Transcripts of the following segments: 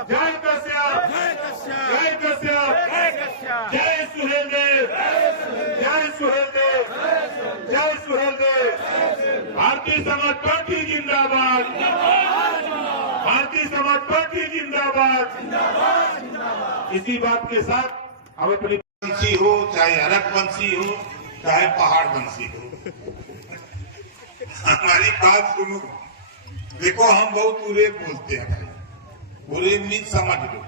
जय कश्यप, जय कश्यप, जय सुहेलदेव, जय सुहेलदेव, जय सुहेलदेव। भारतीय समाज पार्टी जिंदाबाद, भारतीय समाज पार्टी जिंदाबाद। इसी बात के साथ अब अपनी वंशी हो, चाहे अरब वंशी हो, चाहे पहाड़ वंशी हो, हमारी बात सुनो। देखो हम बहुत पूरे बोलते हैं भाई, पूरे मीन समझ लो।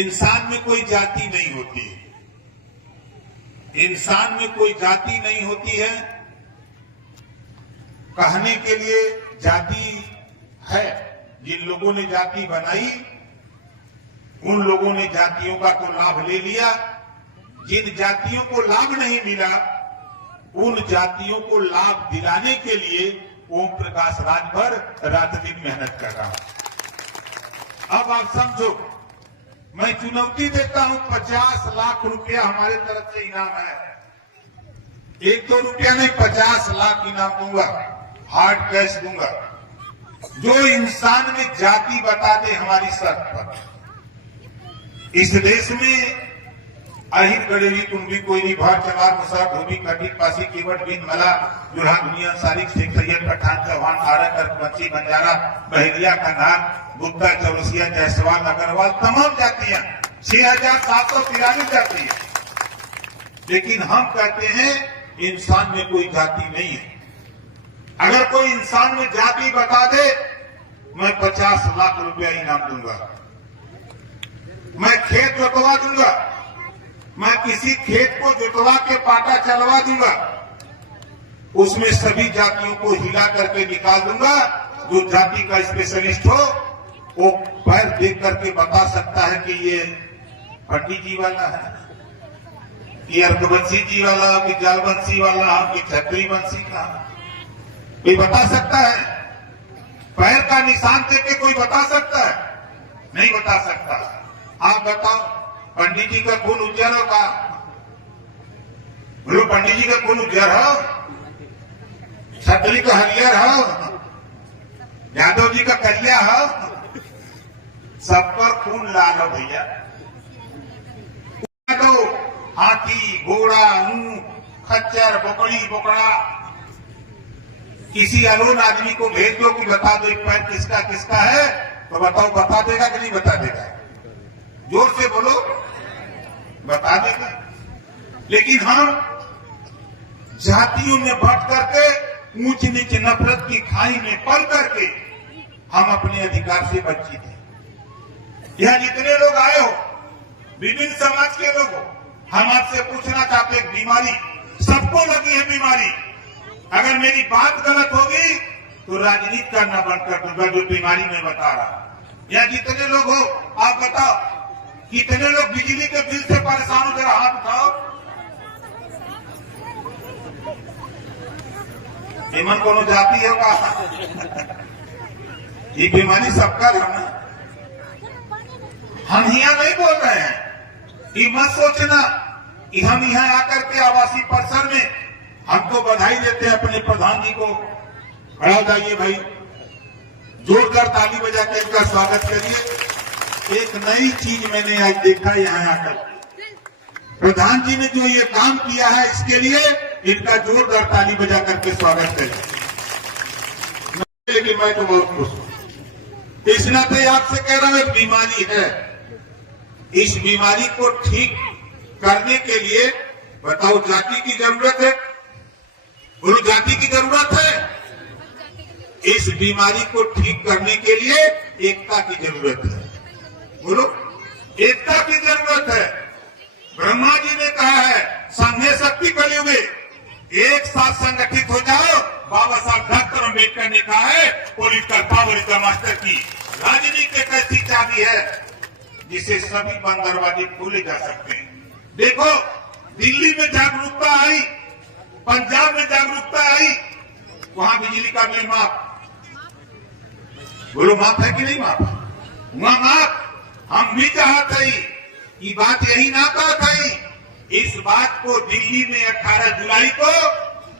इंसान में कोई जाति नहीं होती है, इंसान में कोई जाति नहीं होती है। कहने के लिए जाति है, जिन लोगों ने जाति बनाई उन लोगों ने जातियों का तो लाभ ले लिया, जिन जातियों को लाभ नहीं मिला उन जातियों को लाभ दिलाने के लिए ओम प्रकाश राजभर रात दिन मेहनत कर रहा हूं। अब आप समझो, मैं चुनौती देता हूं, 50 लाख रुपया हमारे तरफ से इनाम है। 1-2 रुपया नहीं, 50 लाख इनाम दूंगा, हार्ड कैश दूंगा। जो इंसान में जाति बता दे हमारी शर्त पर। इस देश में अहिर गडेरी कुंभी कोयरी भार चमार मुसार धोबी कटिक पासी केवट बिन मला जुल्हा दुनिया सारिक शेख सैयद पठान चौहान आरक अरबंसी बंजारा बहरिया कन्हार गुप्ता चौरसिया जायसवाल अग्रवाल तमाम जातियां 6743 जातियां। लेकिन हम कहते हैं इंसान में कोई जाति नहीं है। अगर कोई इंसान में जाति बता दे मैं 50 लाख रुपया इनाम दूंगा, मैं खेत जोतवा दूंगा, मैं किसी खेत को जोतवा के पाटा चलवा दूंगा, उसमें सभी जातियों को हिला करके निकाल दूंगा। जो जाति का स्पेशलिस्ट हो वो पैर देख करके बता सकता है कि ये पंडित जी वाला है, ये अर्कवंशी जी वाला, कि जालवंशी वाला, कि छत्री वंशी का, कोई बता सकता है? पैर का निशान देख के कोई बता सकता है? नहीं बता सकता। आप बताओ, पंडित जी का खून उज्जर हो का? बोलो, पंडित जी का खून उज्जर हो, छतरी का हरियर हो, यादव जी का करिया हो, सब पर खून लाल हो भैया। तो हाथी, घोड़ा, ऊंट, खच्चर, बकरी, बोकड़ा, किसी अलोन आदमी को भेज दो कि बता दो एक पैर किसका किसका है, तो बताओ बता देगा कि नहीं बता देगा? जोर से बोलो, बता देगा। लेकिन हम जातियों में बंट करके, ऊंच नीच नफरत की खाई में पल करके हम अपने अधिकार से वंचित हैं। यहां जितने लोग आए हो, विभिन्न समाज के लोग हो, हम आपसे पूछना चाहते हैं, बीमारी सबको लगी है बीमारी। अगर मेरी बात गलत होगी तो राजनीति करना बंद कर दूंगा, जो बीमारी मैं बता रहा। या जितने लोग हो आप बताओ, कितने लोग बिजली के बिल से परेशान हो? जरा हाथ उठाओ। हेमन कोनो जाती होगा, ये बीमारी सबका है। हम यहाँ नहीं बोल रहे हैं कि मत सोचना कि हम यहाँ आकर के आवासीय परिसर में हमको बधाई देते हैं अपने प्रधान जी को। खड़ा जाइए भाई, जोरदार ताली बजा के इनका स्वागत करिए। एक नई चीज मैंने आज देखा यहाँ आकर, प्रधान जी ने जो ये काम किया है इसके लिए इनका जोरदार ताली बजा करके स्वागत करिए। लेकिन मैं तो बहुत खुश हूं। इस नाते आपसे कह रहा हूं, एक बीमारी है, इस बीमारी को ठीक करने के लिए बताओ जाति की जरूरत है? बोलो, जाति की जरूरत है? इस बीमारी को ठीक करने के लिए एकता की जरूरत है। बोलो, एकता की जरूरत है। ब्रह्मा जी ने कहा है, संघे शक्ति कलयुगे, एक साथ संगठित हो जाओ। बाबा साहब डॉक्टर अम्बेडकर ने कहा है, political power is the master की। राजनीति एक ऐसी चाबी है जिसे सभी बंद दरवाजे खोले जा सकते हैं। देखो, दिल्ली में जागरूकता आई, पंजाब में जागरूकता आई, वहां बिजली का बिल माफ। बोलो, माफ है कि नहीं माफ? वहां माफ। हम भी चाहते ही ये बात यही ना कहा था। इस बात को दिल्ली में 18 जुलाई को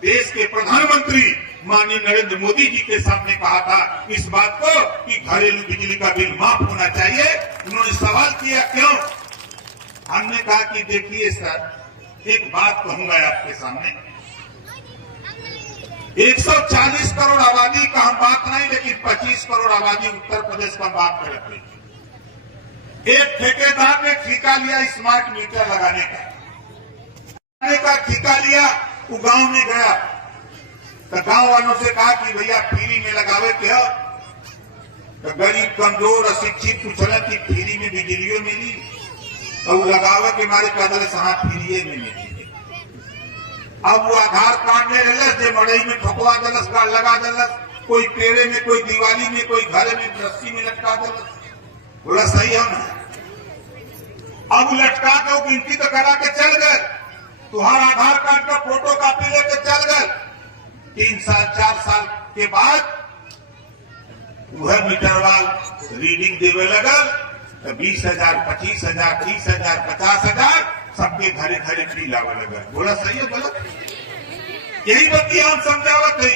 देश के प्रधानमंत्री माननीय नरेंद्र मोदी जी के सामने कहा था इस बात को कि घरेलू बिजली का बिल माफ होना चाहिए। उन्होंने सवाल किया क्यों? हमने कहा कि देखिए सर, एक बात कहूंगा आपके सामने, 140 करोड़ आबादी का हम बात नहीं, लेकिन 25 करोड़ आबादी उत्तर प्रदेश का बात करते हैं। एक ठेकेदार ने ठेका लिया स्मार्ट मीटर लगाने का ठेका लिया, वो गांव में गया तो गांव वालों से कहा कि भैया फ्री में लगावे क्या? तो गरीब कमजोर अशिक्षित पूछला कि फ्री में बिजलियों मिली, तो वो लगावे के मारे कदर सहा फ्री में मिली। अब वो आधार कार्ड ले रहे जे मड़ई में ठोकवा दलस, कार्ड लगा दलस, कोई पेड़े में, कोई दिवाली में, कोई घर में रस्सी में लटका दलस। बोला सही है ना? अब लटका के गिनती तो करा के चल गए, तुम्हारा आधार कार्ड का फोटो कॉपी लेके चल गए। 3 साल 4 साल के बाद वह मीटरवा रीडिंग देवे लगल तो 20,000, 25,000, 30,000, 50,000 सबके घरे घरे फ्री लावे लगल। बोला सही है गलत? यही बत्ती हम समझावत है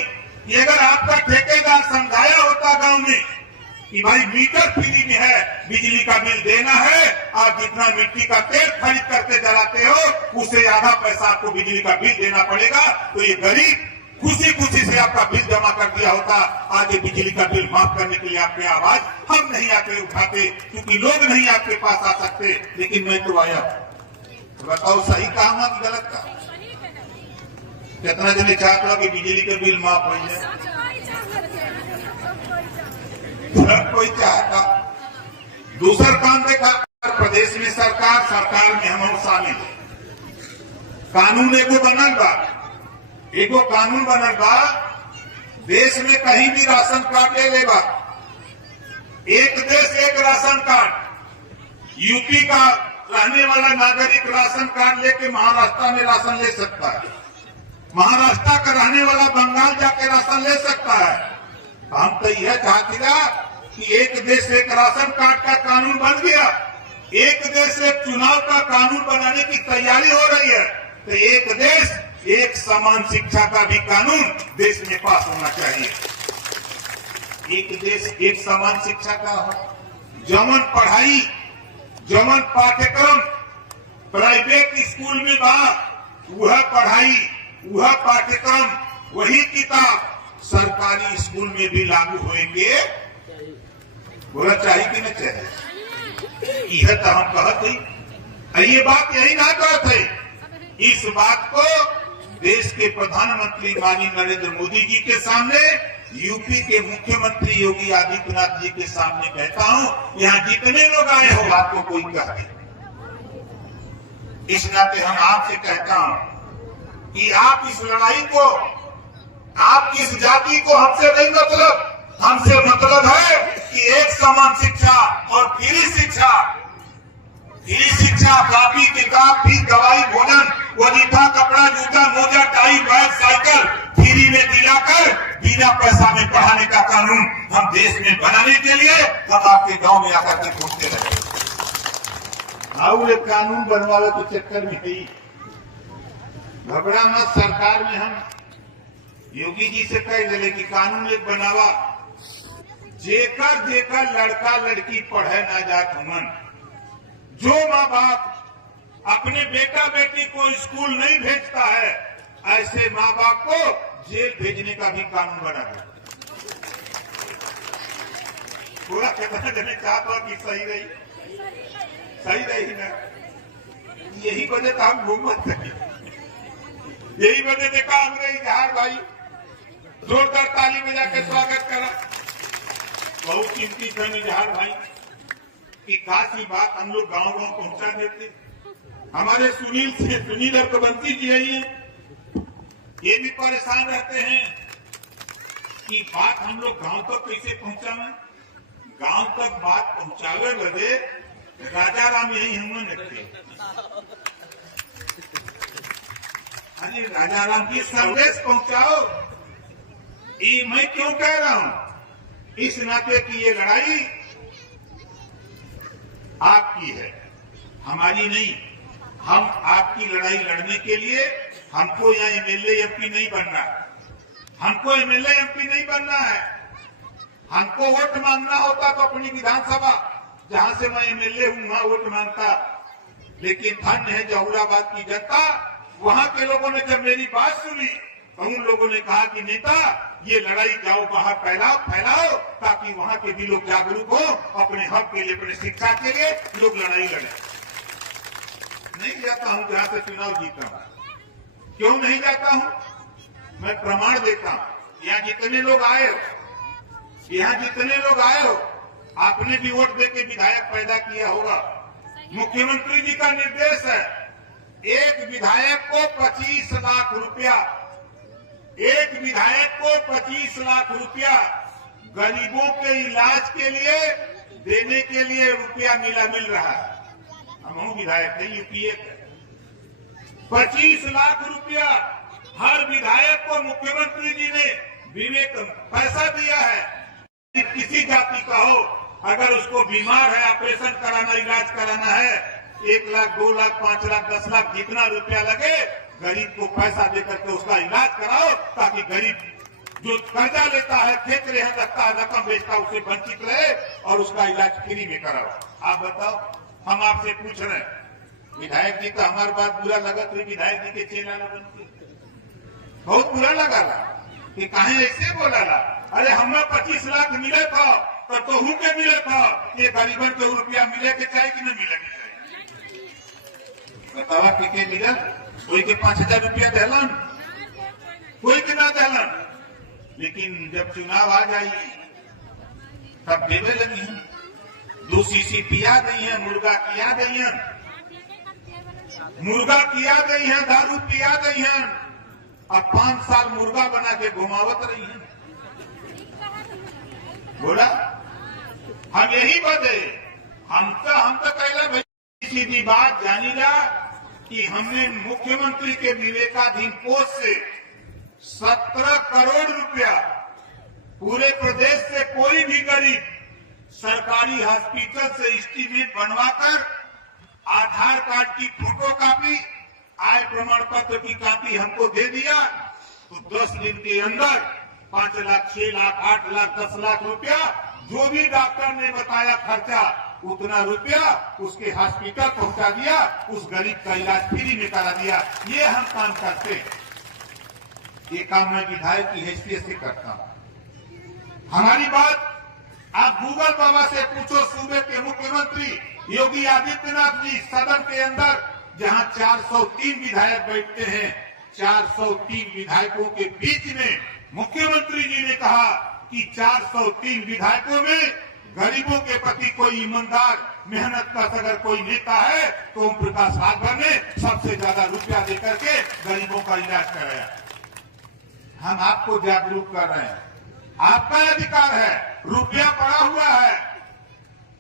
कि अगर आपका ठेकेदार समझाया होता गांव में कि भाई मीटर फ्री में है, बिजली का बिल देना है, आप जितना मिट्टी का तेल खरीद करके जलाते हो उससे आधा पैसा आपको बिजली का बिल देना पड़ेगा, तो ये गरीब खुशी खुशी से आपका बिल जमा कर दिया होता। आज ये बिजली का बिल माफ करने के लिए आपकी आवाज हम नहीं आके उठाते, क्योंकि लोग नहीं आपके पास आ सकते, लेकिन मैं तो आया। तो बताओ सही कहा कि गलत कहा? कितना जने चाहते हो कि बिजली के बिल माफ हो जाए? कोई चाहता। दूसरा काम देखा, प्रदेश में सरकार में हम शामिल, कानून एगो बनल बा, देश में कहीं भी राशन कार्ड ले लेगा, एक देश एक राशन कार्ड। यूपी का रहने वाला नागरिक राशन कार्ड लेके महाराष्ट्र में राशन ले सकता है, महाराष्ट्र का रहने वाला बंगाल जाके राशन ले सकता है। हम तो यह चाहते कि एक देश एक राशन कार्ड का कानून बन गया, एक देश एक चुनाव का कानून बनाने की तैयारी हो रही है, तो एक देश एक समान शिक्षा का भी कानून देश में पास होना चाहिए। एक देश एक समान शिक्षा का जमन पढ़ाई, जमन पाठ्यक्रम प्राइवेट स्कूल में बा, वह पढ़ाई, वह पाठ्यक्रम, वही किताब सरकारी स्कूल में भी लागू होएंगे। बोला चाहिए कि नहीं चाहिए? यह तो हम कहते हैं, ये बात यही ना कहते। इस बात को देश के प्रधानमंत्री माननीय नरेंद्र मोदी जी के सामने, यूपी के मुख्यमंत्री योगी आदित्यनाथ जी के सामने कहता हूं, यहाँ जितने लोग आए हो बात को कोई कहते, इस नाते हम आपसे कहता हूं कि आप इस लड़ाई को, आपकी इस जाति को हमसे नहीं मतलब, हमसे मतलब है कि एक समान शिक्षा और फ्री शिक्षा, कापी किताब फीस दवाई भोजन वजीफा कपड़ा जूता मोजा टाई बैग साइकिल फ्री में दिलाकर बिना पैसा में पढ़ाने का कानून हम देश में बनाने के लिए हम आपके गांव में आकर के घूमते रहे। कानून बनवावे के चक्कर में ही घबरा मत। सरकार में हम योगी जी से कह दिले कि कानून एक बनावा, जेकर लड़का लड़की पढ़े ना जात हुमन, जो माँ बाप अपने बेटा बेटी को स्कूल नहीं भेजता है, ऐसे माँ बाप को जेल भेजने का भी कानून बना है। पूरा कितना जने चाहता कि सही रही ना, यही वजह तो हम घूमत थे, यही वजह देखा हमने इजहार भाई जोरदार ताली में जाकर स्वागत करा। बहुत कीमती थे इजहार भाई की खासी बात हम लोग गांव गांव पहुंचा देते। हमारे सुनील अरकबंती जी है, ये भी परेशान रहते हैं कि बात हम लोग गांव तक कैसे पहुंचावे। गांव तक बात पहुंचावे बदे राजा राम यही हम रखते, अरे राजा राम की संदेश पहुंचाओ। ये मैं क्यों कह रहा हूं, इस नाते की ये लड़ाई आपकी है, हमारी नहीं। हम आपकी लड़ाई लड़ने के लिए हमको यहाँ एमएलए एमपी नहीं बनना, हमको एमएलए एमपी नहीं बनना है। हमको वोट मांगना होता तो अपनी विधानसभा जहां से मैं एमएलए हूं वहां वोट मांगता। लेकिन धन्य है जहुराबाद की जनता, वहां के लोगों ने जब मेरी बात सुनी तो उन लोगों ने कहा कि नेता ये लड़ाई जाओ बाहर फैलाओ ताकि वहां के भी लोग जागरूक हो, अपने हक के लिए, अपने शिक्षा के लिए लोग लड़ाई लड़े। नहीं जाता हूं जहां से चुनाव जीता हूं। क्यों नहीं जाता हूं? मैं प्रमाण देता हूं। यहाँ जितने लोग आए हो, आपने भी वोट देके विधायक पैदा किया होगा। मुख्यमंत्री जी का निर्देश है, एक विधायक को 25 लाख रुपया, एक विधायक को 25 लाख रुपया गरीबों के इलाज के लिए देने के लिए रुपया मिल रहा है। हम विधायक नहीं, यूपीए 25 लाख रुपया हर विधायक को मुख्यमंत्री जी ने विवेक पैसा दिया है। किसी जाति का हो, अगर उसको बीमार है, ऑपरेशन कराना, इलाज कराना है, 1 लाख, 2 लाख, 5 लाख, 10 लाख, जितना रुपया लगे गरीब को पैसा देकर के उसका इलाज कराओ, ताकि गरीब जो कर्जा लेता है, खेत रेहन रखता है, रकम बेचता है, उससे वंचित रहे और उसका इलाज फ्री में कराओ। आप बताओ, हम आपसे पूछ रहे हैं, विधायक जी तो हमारी बात बुरा लगा तो विधायक जी के चेला लगन बहुत बुरा लगा कि कहीं ऐसे बोला ला। अरे हमें 25 लाख मिले था तो तोहू के मिले था, ये गरीबन को रुपया मिले के चाहिए कि नहीं मिले के चाहिए? बतावा के मिलल, कोई के 5000 रुपया दहलन, कोई के ना दहलन। लेकिन जब चुनाव आ जाए तब देवे लगी है, 2 सीसी पिया गई है, मुर्गा किया गई है, दारू पिया गई है, अब 5 साल मुर्गा बना के घुमावत रही है। बोला हम यही बदे, हम तो कहला सीधी बात जानी जा कि हमने मुख्यमंत्री के विवेकाधीन कोष से 17 करोड़ रुपया पूरे प्रदेश से कोई भी गरीब सरकारी हॉस्पिटल से एस्टीमेट बनवाकर आधार कार्ड की फोटोकॉपी, आय प्रमाण पत्र की कॉपी हमको दे दिया तो 10 दिन के अंदर 5 लाख, 6 लाख, 8 लाख, 10 लाख रुपया जो भी डॉक्टर ने बताया खर्चा, उतना रुपया उसके हॉस्पिटल पहुंचा दिया, उस गरीब का इलाज फ्री में करा दिया। ये हम काम करते हैं, ये काम मैं विधायक की हैसियत से करता हूं। हमारी बात आप गूगल बाबा से पूछो, सूबे के मुख्यमंत्री योगी आदित्यनाथ जी सदन के अंदर जहां 403 विधायक बैठते हैं, 403 विधायकों के बीच में मुख्यमंत्री जी ने कहा कि 403 विधायकों में गरीबों के प्रति कोई ईमानदार मेहनत का अगर कोई नेता है तो ओम प्रकाश राजभर ने सबसे ज्यादा रुपया देकर के गरीबों का इलाज कराया। हम आपको जागरूक कर रहे हैं, आपका अधिकार है, रुपया पड़ा हुआ है,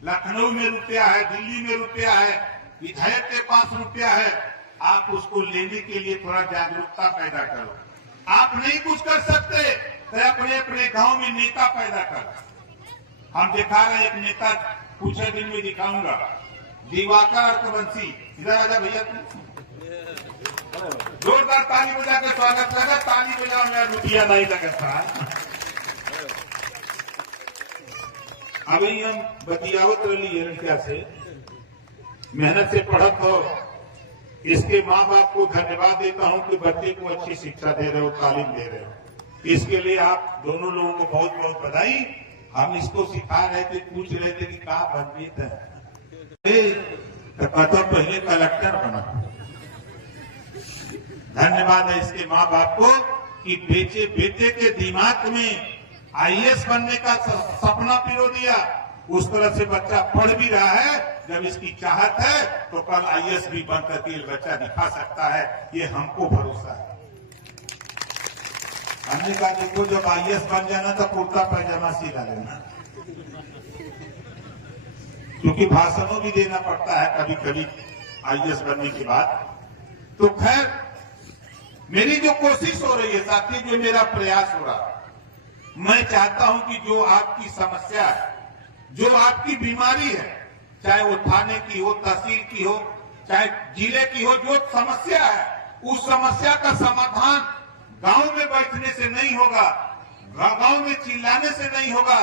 लखनऊ में रुपया है, दिल्ली में रुपया है, विधायक के पास रुपया है, आप उसको लेने के लिए थोड़ा जागरूकता पैदा करो। आप नहीं कुछ कर सकते तो अपने अपने गांव में नेता पैदा कर। हम दिखा रहे एक नेता, कुछ दिन में दिखाऊंगा, दिवाकर अर्कवंशी। इधर आजा भैया, जोरदार ताली बजा के स्वागत करें। ताली बजाओ, मैं रुपया नहीं लगता। अभी हम बतियावत रही लड़किया से, मेहनत से पढ़त हो, इसके माँ बाप को धन्यवाद देता हूं कि बच्चे को अच्छी शिक्षा दे रहे हो, तालीम दे रहे हो। इसके लिए आप दोनों लोगों को बहुत बहुत बधाई। हम इसको सिखा रहे थे, पूछ रहे थे कि कहा बनवीत है, तो कहता पहले कलेक्टर बना। धन्यवाद है इसके माँ बाप को कि बेटे के दिमाग में आईएएस बनने का सपना पिरो दिया। उस तरह से बच्चा पढ़ भी रहा है। जब इसकी चाहत है तो कल आईएएस भी बनकर के बच्चा दिखा सकता है, ये हमको भरोसा है। हमने कहा देखो जब आईएएस बन जाना तो कुर्ता पैजामा सिला लेना, क्योंकि भाषणों भी देना पड़ता है कभी कभी आईएएस बनने के बाद। तो खैर मेरी जो कोशिश हो रही है साथी, जो मेरा प्रयास हो रहा है, मैं चाहता हूं कि जो आपकी समस्या है, जो आपकी बीमारी है, चाहे वो थाने की हो, तहसील की हो, चाहे जिले की हो, जो समस्या है उस समस्या का समाधान गांव में बैठने से नहीं होगा, गांव में चिल्लाने से नहीं होगा,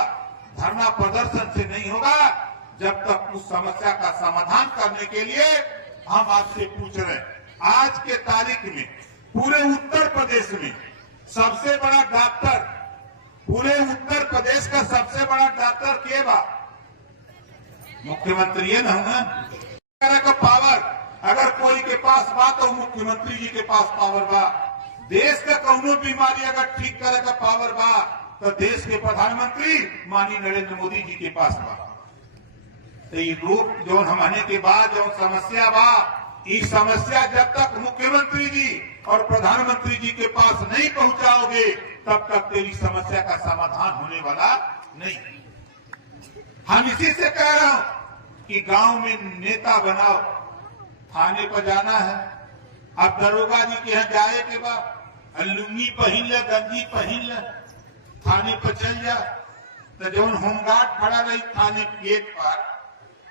धरना प्रदर्शन से नहीं होगा, जब तक उस समस्या का समाधान करने के लिए हम आपसे पूछ रहे हैं। आज के तारीख में पूरे उत्तर प्रदेश में सबसे बड़ा डॉक्टर, पूरे उत्तर प्रदेश का सबसे बड़ा डॉक्टर के बा मुख्यमंत्री है ना। का पावर अगर कोई के पास बा तो मुख्यमंत्री जी के पास पावर बा। देश का कौनो बीमारी अगर ठीक करे का पावर बा तो देश के प्रधानमंत्री माननीय नरेंद्र मोदी जी के पास बा। तो ये रूप जो हमने के बाद जो समस्या बा, इस समस्या जब तक मुख्यमंत्री जी और प्रधानमंत्री जी के पास नहीं पहुंचाओगे तब तक तेरी समस्या का समाधान होने वाला नहीं। हम इसी से कह रहा हूं कि गांव में नेता बनाओ। थाने पर जाना है, अब दरोगा जी के यहाँ जाए के बाद लुंगी पहन ले, गंजी पहन ले, थाने पर चल जा। तो जो होमगार्ड खड़ा रही थाने गेट पर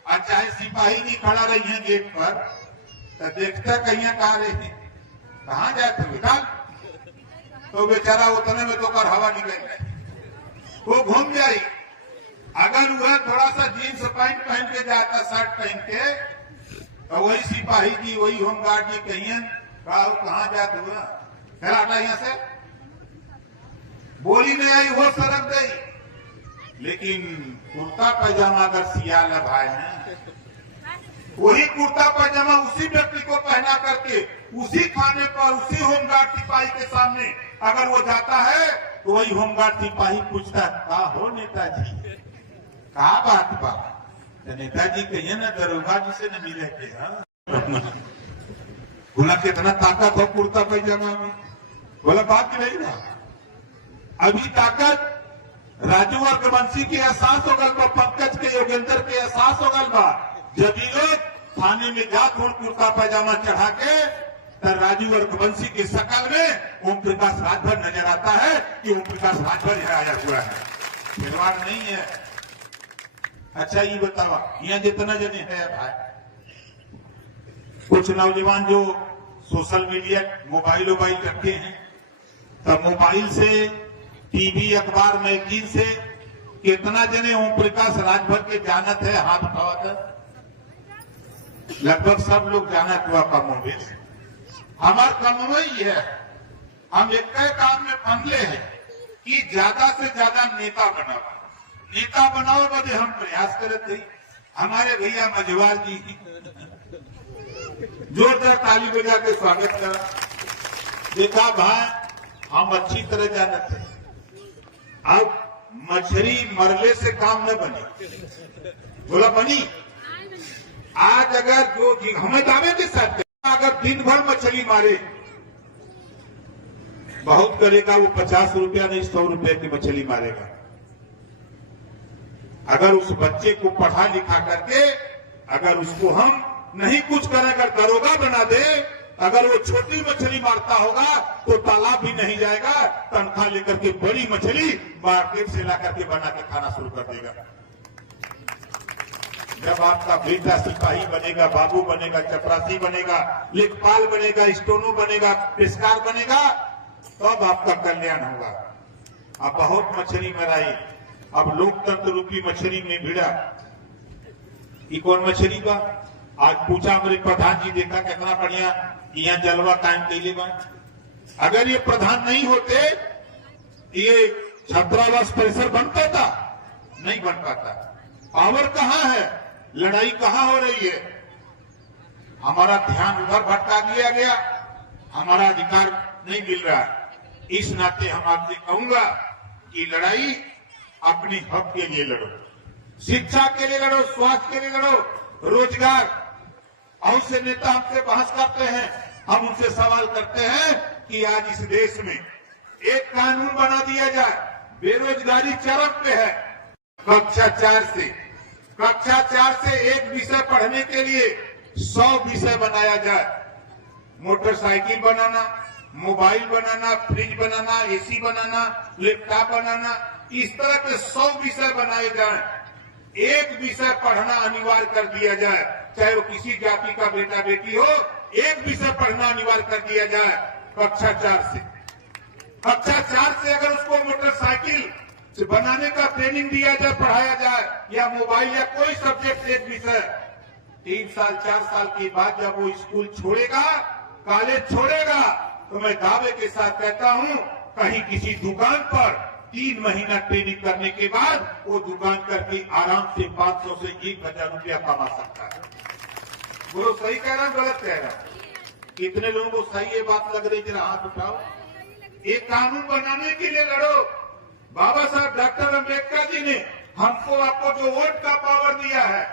और चाहे सिपाही जी खड़ा रही है गेट पर, तो देखता कहीं कहा रहे कहाँ जाते हुए डाल, तो बेचारा उतने में तो कर हवा निकल जाए, वो घूम जाए। अगर वह थोड़ा सा जीन्स पैंट पहन के जाता, शर्ट पहन के, तो वही सिपाही जी, वही होमगार्ड जी कहिए कहाँ जाते हुआ, फिर आटा यहाँ से बोली नहीं आई, वो सरक गई। लेकिन कुर्ता पैजामा अगर सियाल भाई हैं, वही कुर्ता पैजामा उसी व्यक्ति को पहना करके उसी खाने पर उसी होमगार्ड सिपाही के सामने अगर वो जाता है तो वही होमगार्ड सिपाही पूछता कहा हो नेताजी, कहा बात बा? तो नेताजी कहिए ना दरोगा जी से न मिले के। बोला कितना ताकत हो कुर्ता पैजामा में? बोला बात नहीं ना, अभी ताकत राजू और रघुवंशी के एहसास हो गल बा, पंकज के, योगेंद्र के एहसास हो गल बा। जब ये लोग थाने में जाकर कुर्ता पैजामा चढ़ा के तो राजू और रघुवंशी के शकल में ओम प्रकाश राजभर नजर आता है कि ओम प्रकाश राजभर यहाँ आया हुआ है, खिलवाड़ नहीं है। अच्छा ये बतावा, यहाँ जितना जने है भाई, कुछ नौजवान जो सोशल मीडिया मोबाइल रखे हैं, तब मोबाइल से, टीवी, अखबार, मैगजीन से कितना जने ओम प्रकाश राजभर के जानत है? हाथ उठावत। लगभग सब लोग जानत हुआ कमोबेश। हमार कम ही है, हम एक काम में फंदले हैं कि ज्यादा से ज्यादा नेता बनाओ, नेता बनाओ बदे हम प्रयास करते थे। हमारे भैया मजवार जी जोरदार ताली बजा के स्वागत करा। देखा भाई हम अच्छी तरह जानते हैं, अब मछली मरले से काम न बनी। बोला बनी। आज अगर जो हमें दावे के साथ अगर दिन भर मछली मारे, बहुत करेगा वो 50 रुपया नहीं 100 रुपये की मछली मारेगा। अगर उस बच्चे को पढ़ा लिखा करके अगर उसको हम नहीं कुछ करें, अगर दरोगा बना दे, अगर वो छोटी मछली मारता होगा तो तालाब भी नहीं जाएगा, तनख्वाह लेकर के बड़ी मछली मार्केट से ला करके बना के खाना शुरू कर देगा। जब आपका बेटा सिपाही बनेगा, बाबू बनेगा, चपरासी बनेगा, लेखपाल बनेगा, स्टोनो बनेगा, पेशकार बनेगा, तब आपका कल्याण होगा। अब बहुत मछली मराई, अब लोकतंत्र रूपी मछली में भिड़ा। ये कौन मछली बा? आज पूछा मेरे प्रधान जी, देखा कितना बढ़िया यहाँ जलवा कायम कैले बा। अगर ये प्रधान नहीं होते, ये छात्रावास परिसर बनता था? नहीं बन पाता। पावर कहाँ है? लड़ाई कहाँ हो रही है? हमारा ध्यान उधर भटका दिया गया, हमारा अधिकार नहीं मिल रहा। इस नाते हम आपसे कहूंगा कि लड़ाई अपने हक के लिए लड़ो, शिक्षा के लिए लड़ो, स्वास्थ्य के लिए लड़ो, रोजगार। और से नेता हमसे बहस करते हैं, हम उनसे सवाल करते हैं कि आज इस देश में एक कानून बना दिया जाए, बेरोजगारी चरम पे है। कक्षा 4 से एक विषय पढ़ने के लिए 100 विषय बनाया जाए। मोटरसाइकिल बनाना, मोबाइल बनाना, फ्रिज बनाना, एसी बनाना, लैपटॉप बनाना, इस तरह के 100 विषय बनाए जाएं। एक विषय पढ़ना अनिवार्य कर दिया जाए, चाहे वो किसी जाति का बेटा बेटी हो, एक विषय पढ़ना अनिवार्य कर दिया जाए कक्षा 4 से। कक्षा 4 से अगर उसको मोटरसाइकिल से बनाने का ट्रेनिंग दिया जाए, पढ़ाया जाए, या मोबाइल या कोई सब्जेक्ट एक विषय, 3 साल 4 साल के बाद जब वो स्कूल छोड़ेगा, कॉलेज छोड़ेगा, तो मैं दावे के साथ कहता हूं कहीं किसी दुकान पर 3 महीना ट्रेनिंग करने के बाद वो दुकान करके आराम से 500 से 1000 रुपया कमा सकता है। वो सही कह रहा, गलत कह रहा? कितने लोगों को सही ये बात लग रही, जरा हाथ उठाओ। एक कानून बनाने के लिए लड़ो। बाबा साहब डॉक्टर अम्बेडकर जी ने हमको आपको जो वोट का पावर दिया है,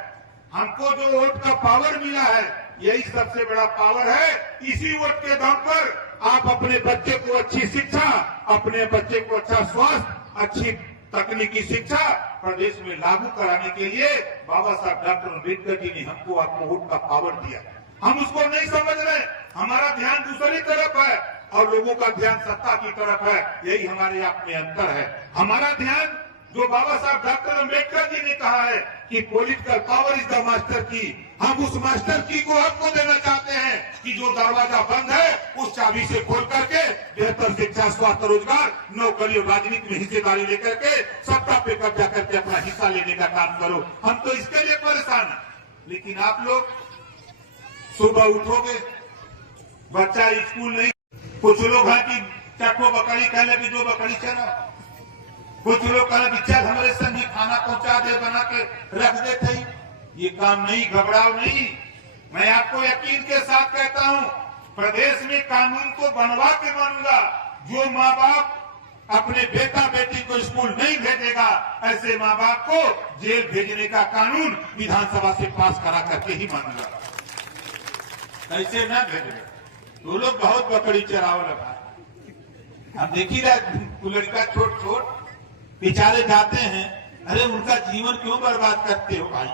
हमको जो वोट का पावर मिला है, यही सबसे बड़ा पावर है। इसी वोट के दम पर आप अपने बच्चे को अच्छी शिक्षा, अपने बच्चे को अच्छा स्वास्थ्य, अच्छी तकनीकी शिक्षा प्रदेश में लागू कराने के लिए बाबा साहब डॉक्टर अम्बेडकर जी ने हमको आपको वोट का पावर दिया। हम उसको नहीं समझ रहे, हमारा ध्यान दूसरी तरफ है और लोगों का ध्यान सत्ता की तरफ है। यही हमारे आप में अंतर है। हमारा ध्यान जो बाबा साहब डॉक्टर अम्बेडकर जी ने कहा है कि political power is the master की, हम उस मास्टर की को आपको देना चाहते हैं कि जो दरवाजा बंद है उस चाबी से खोल करके बेहतर शिक्षा, स्वास्थ्य, रोजगार, नौकरी और राजनीति में हिस्सेदारी लेकर के सत्ता पे कब्जा करके अपना हिस्सा लेने का काम करो। हम तो इसके लिए परेशान हैं। लेकिन आप लोग सुबह उठोगे, बच्चा स्कूल नहीं, कुछ लोग हैं कि चटो बकरी कहले कि 2 बकरी चला, कुछ लोग कहले कि चल हमारे संग ही खाना पहुंचा दे, बना के रख दे थे। ये काम नहीं, घबराओ नहीं। मैं आपको यकीन के साथ कहता हूं, प्रदेश में कानून को बनवा के मानूंगा। जो माँ बाप अपने बेटा बेटी को स्कूल नहीं भेजेगा, ऐसे माँ बाप को जेल भेजने का कानून विधानसभा से पास करा करके ही मानूंगा। ऐसे न भेजे वो लोग बहुत बकरी चराव लगा। हम देखी रहे लड़का छोट छोट बेचारे जाते हैं, अरे उनका जीवन क्यों बर्बाद करते हो भाई?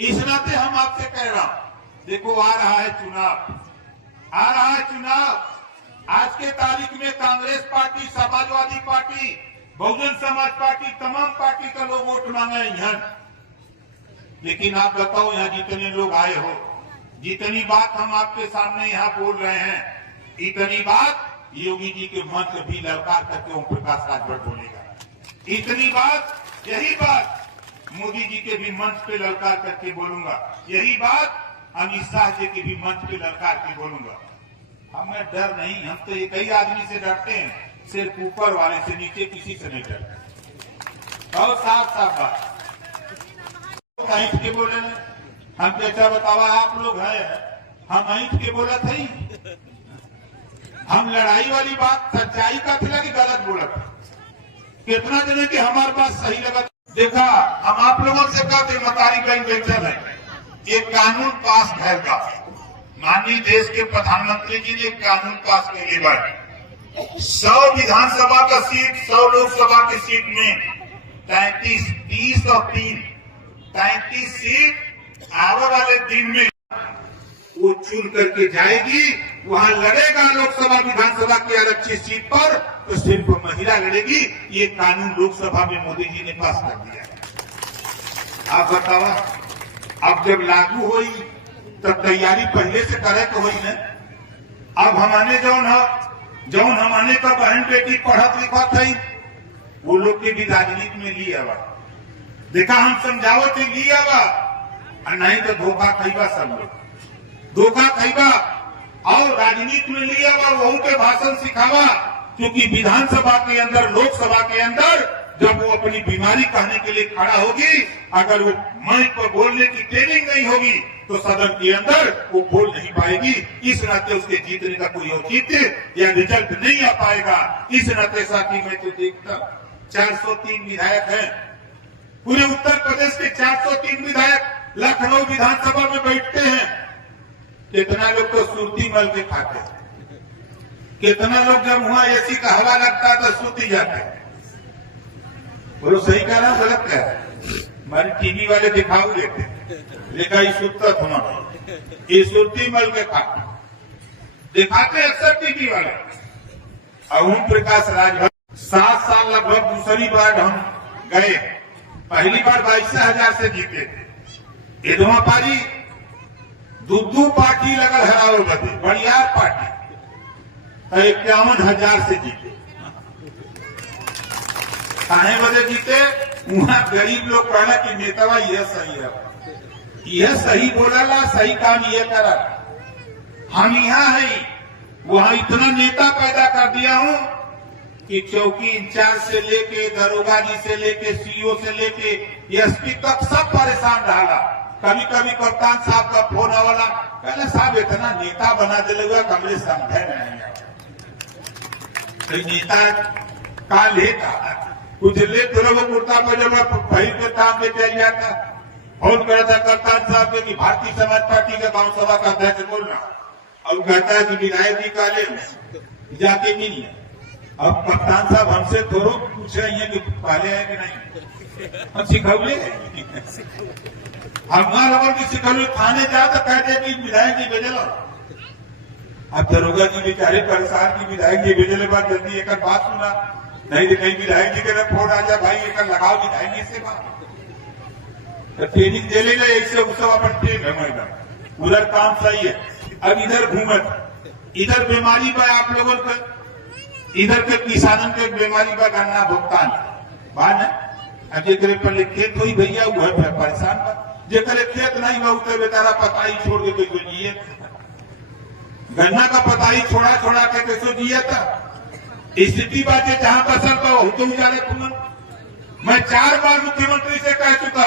इस नाते हम आपसे कह रहा हूं, देखो आ रहा है चुनाव, आ रहा है चुनाव। आज के तारीख में Congress party, Samajwadi party, Bahujan Samaj party, तमाम पार्टी का लोग वोट मांगे यहाँ। लेकिन आप बताओ यहाँ जितने लोग आए हो, जितनी बात हम आपके सामने यहाँ बोल रहे हैं, इतनी बात योगी जी के मंत्र भी ललकार करके ओम प्रकाश राजभर बोलेगा। इतनी बात, यही बात मोदी जी के भी मंच पे ललकार करके बोलूंगा। यही बात अमित शाह जी के भी मंच पे ललकार के बोलूंगा। हमें डर नहीं, हम तो एक ही आदमी से डरते हैं, सिर्फ ऊपर वाले से, नीचे किसी से नहीं डरते। बहुत साफ साफ बात ऐठ के बोले ना, हम कैसा बतावा आप लोग हैं, हम ऐठ के बोला थे, हम लड़ाई वाली बात सच्चाई का था कि गलत बोला था? कितना दिन कि हमारे पास सही लगा। देखा, हम आप लोगों से कहते मतारी का इन्वेंशन है, एक कानून पास करेगा। माननीय देश के प्रधानमंत्री जी ने एक कानून पास किए बार 100 विधानसभा का सीट, 100 लोकसभा की सीट में 33, 30 और 3, 33 सीट आने वाले दिन में वो चुन करके जाएगी। वहां लड़ेगा लोकसभा विधानसभा की आरक्षित सीट पर, तो सिर्फ महिला लड़ेगी। ये कानून लोकसभा में मोदी जी ने पास कर दिया। आप बताओ, अब जब लागू हुई तब तैयारी पहले से करे तो हुई न। अब हमारे जौन हमारे का बहन बेटी पढ़त लिखा थी, वो लोग के भी राजनीति में लिया बा। देखा, हम समझावत लिया बा, नहीं तो धोखा खईबा, सब लोग धोखा खईबा और राजनीति में लिया बा, वहू के भाषण सिखावा। क्योंकि विधानसभा के अंदर, लोकसभा के अंदर जब वो अपनी बीमारी कहने के लिए खड़ा होगी, अगर वो माइक पर बोलने की ट्रेनिंग नहीं होगी तो सदन के अंदर वो बोल नहीं पाएगी। इस नाते उसके जीतने का कोई औचित्य या रिजल्ट नहीं आ पाएगा। इस नाते साथी मैं तो देखता 403 विधायक हैं पूरे उत्तर प्रदेश के, 403 विधायक लखनऊ विधानसभा में बैठते हैं। कितना लोग तो सुर्ती मल के खाते हैं, कितना लोग जब वहां एसी का हवा लगता है तो सूती जाते हैं। बोलो सही कह रहा, गलत कह रहा? हमारे टीवी वाले दिखाऊ देते, लेकिन ये सुत्ता थोड़ा नहीं, ये सुर्ती मल के खाते दिखाते अक्सर टीवी वाले। ओम प्रकाश राजभर 7 साल लगभग दूसरी बार हम गए, पहली बार 22,000 से जीते थे। इधवा पारी दूधू पार्टी लगल हराओ बदे, बड़ियार पार्टी 51,000 से जीते। काहे बजे जीते? वहां गरीब लोग कहला कि नेतावा यह सही है, यह सही बोला, सही काम यह करा। हम यहाँ है, वहां इतना नेता पैदा कर दिया हूं कि चौकी इंचार्ज से लेके दरोगा जी से लेके सीओ से लेके एसपी तक सब परेशान रहा। कभी कभी कप्तान साहब का फोन आवाला, कहले साहब इतना नेता बना दिले हुआ कमरे समझे नहीं। तो नेता का लेता कुछ ले तो वो कुर्ता पजामा पहन के काम पे चल जाता। फोन करता कप्तान साहब के कि भारतीय समाज पार्टी का गांव सभा का अध्यक्ष बोल रहा, अब कहता है कि विधायक जी काले जाके मिल। अब कप्तान साहब हमसे थोड़ो पूछ रहे हैं कि पहले है कि नहीं, हम सिखौले हमारे की सिखौले थाने जा तो कहते कि विधायक जी भेजल। अब दरोगा जी बेचारे परेशान की विधायक जी भेजले बाद जल्दी एक बात सुना, नहीं तो कहीं विधायक जी के फोन आ जाए भाई एक लगाओ विधायक जी से बात। तो ट्रेनिंग दे लेगा ऐसे उसको अपन ट्रेन है, उधर काम सही है। अब इधर घूमत, इधर बीमारी पर आप लोगों को, इधर के किसानों के बीमारी पर गन्ना भुगतान बान अब जेकरे पर खेत हुई भैया वो है परेशान बा, जेकरे खेत नहीं हुआ उसे बेचारा पताई छोड़ के कोई जिए, गन्ना का पताई छोड़ा छोड़ा के कैसे जिया था। स्थिति बातें जहां फसल पर हो तो उजाले तुमन। मैं 4 बार मुख्यमंत्री से कह चुका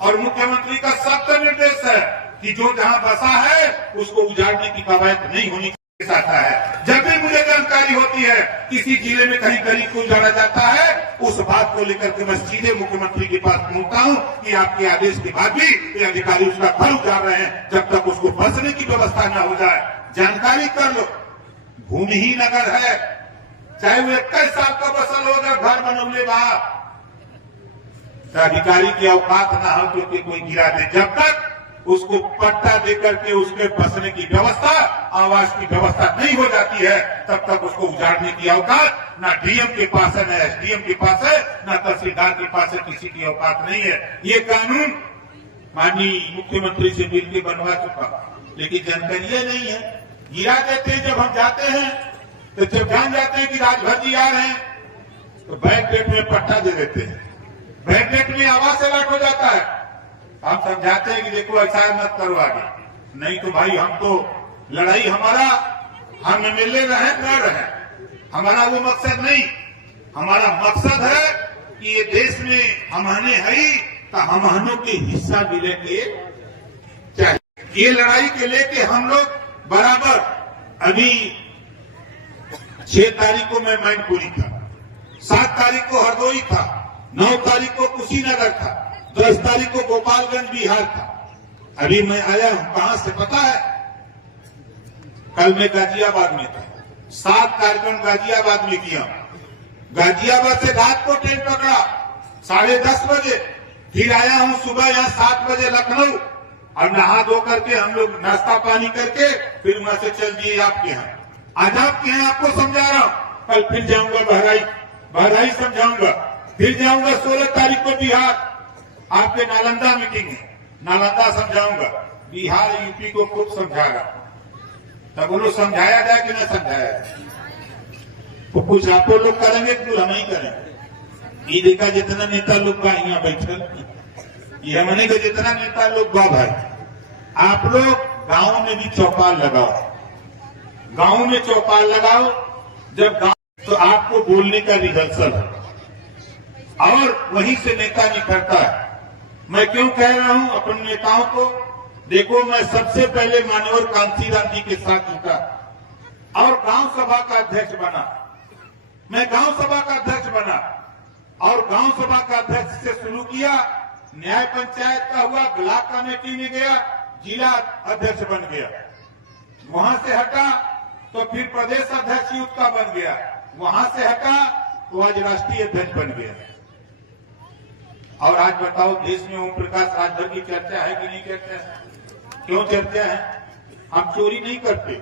और मुख्यमंत्री का सख्त निर्देश है कि जो जहां बसा है उसको उजाड़ने की कवायद नहीं होनी आता है। जब भी मुझे जानकारी होती है किसी जिले में कहीं गरीब को उजाड़ा जाता है, उस बात को लेकर के मैं सीधे मुख्यमंत्री के पास पहुंचता हूं कि आपके आदेश के बाद भी ये अधिकारी उसका घर उजाड़ रहे हैं, जब तक उसको बसने की व्यवस्था न हो जाए जानकारी कर लो। भूमिहीन अगर है, चाहे वो 21 साल का बसल हो, अगर घर बनौले बाहर, तो अधिकारी की औकात ना हो तो कोई गिरा दे। जब तक उसको पट्टा देकर के उसके बसने की व्यवस्था, आवास की व्यवस्था नहीं हो जाती है, तब तक उसको उजाड़ने की औकात ना डीएम के पास है, ना एसडीएम के पास है, ना तहसीलदार के पास है, किसी की औकात नहीं है। ये कानून माननीय मुख्यमंत्री से मिलकर बनवा चुका, लेकिन जानकारी नहीं है। गिरा देते हैं, जब हम जाते हैं तो जब जान जाते हैं कि राजभर जी आ रहे हैं तो बैक डेट में पट्टा दे देते हैं, बैक डेट में आवास अलर्ट हो जाता है। हम समझाते हैं कि देखो ऐसा मत करो आगे, नहीं तो भाई हम तो लड़ाई हमारा, हम एमएलए रहे न रहे, हमारा वो मकसद नहीं। हमारा मकसद है कि ये देश में हमने है तो हमनों के हिस्सा मिले के चाहिए। ये लड़ाई के लेके हम लोग बराबर, अभी 6 तारीख को मैं मैनपुरी था, 7 तारीख को हरदोई था, 9 तारीख को कुशीनगर था, 10 तारीख को गोपालगंज बिहार था। अभी मैं आया हूं कहां से पता है? कल मैं गाजियाबाद में था, 7 कार्यक्रम गाजियाबाद में किया। गाजियाबाद से रात को ट्रेन पकड़ा 10:30 बजे, फिर आया हूं सुबह यहाँ 7 बजे लखनऊ, और नहा धो करके हम लोग नाश्ता पानी करके फिर वहां से चल दिए आपके यहाँ। आज आपके यहाँ आपको समझा रहा हूं, कल फिर जाऊंगा बहराइच समझाऊंगा, फिर जाऊंगा 16 तारीख को बिहार, आपके नालंदा मीटिंग है, नालंदा समझाऊंगा। बिहार यूपी को खूब समझाएगा, तब बोलो समझाया जाए कि न समझाया जाए? तो कुछ आपको लोग करेंगे, कुछ हम ही करेंगे। ये देखा जितना नेता लोग का यहाँ बैठल, ये हमने का जितना नेता लोग बा भाई, आप लोग गांव में भी चौपाल लगाओ, गांव में चौपाल लगाओ। जब गांव तो आपको बोलने का रिहर्सल है और वहीं से नेता निखरता है। मैं क्यों कह रहा हूं अपने नेताओं को? देखो, मैं सबसे पहले मानवर कांसीराम जी के साथ जुटा और गांव सभा का अध्यक्ष बना। मैं गांव सभा का अध्यक्ष बना और गांव सभा का अध्यक्ष से शुरू किया, न्याय पंचायत का हुआ, ब्लॉक कमेटी में गया, जिला अध्यक्ष बन गया, वहां से हटा तो फिर प्रदेश अध्यक्ष युक्त का बन गया, वहां से हटा तो आज राष्ट्रीय अध्यक्ष बन गया। और आज बताओ, देश में ओम प्रकाश राजभर की चर्चा है कि नहीं चर्चा है? क्यों चर्चा है? हम चोरी नहीं करते,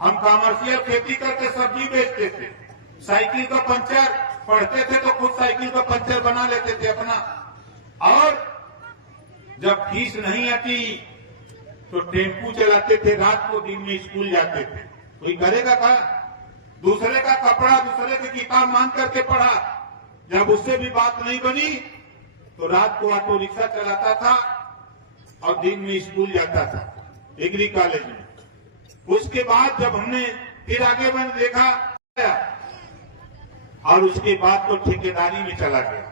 हम कॉमर्शियल खेती करके सब्जी बेचते थे, साइकिल का पंचर, पढ़ते थे तो खुद साइकिल का पंचर बना लेते थे अपना, और जब फीस नहीं आती तो टेम्पू चलाते थे, रात को दिन में स्कूल जाते थे। कोई करेगा क्या? दूसरे का कपड़ा, दूसरे की किताब मांग करके पढ़ा, जब उससे भी बात नहीं बनी तो रात को ऑटो रिक्शा चलाता था और दिन में स्कूल जाता था डिग्री कॉलेज में। उसके बाद जब हमने फिर आगे बढ़ देखा और उसके बाद तो ठेकेदारी में चला गया,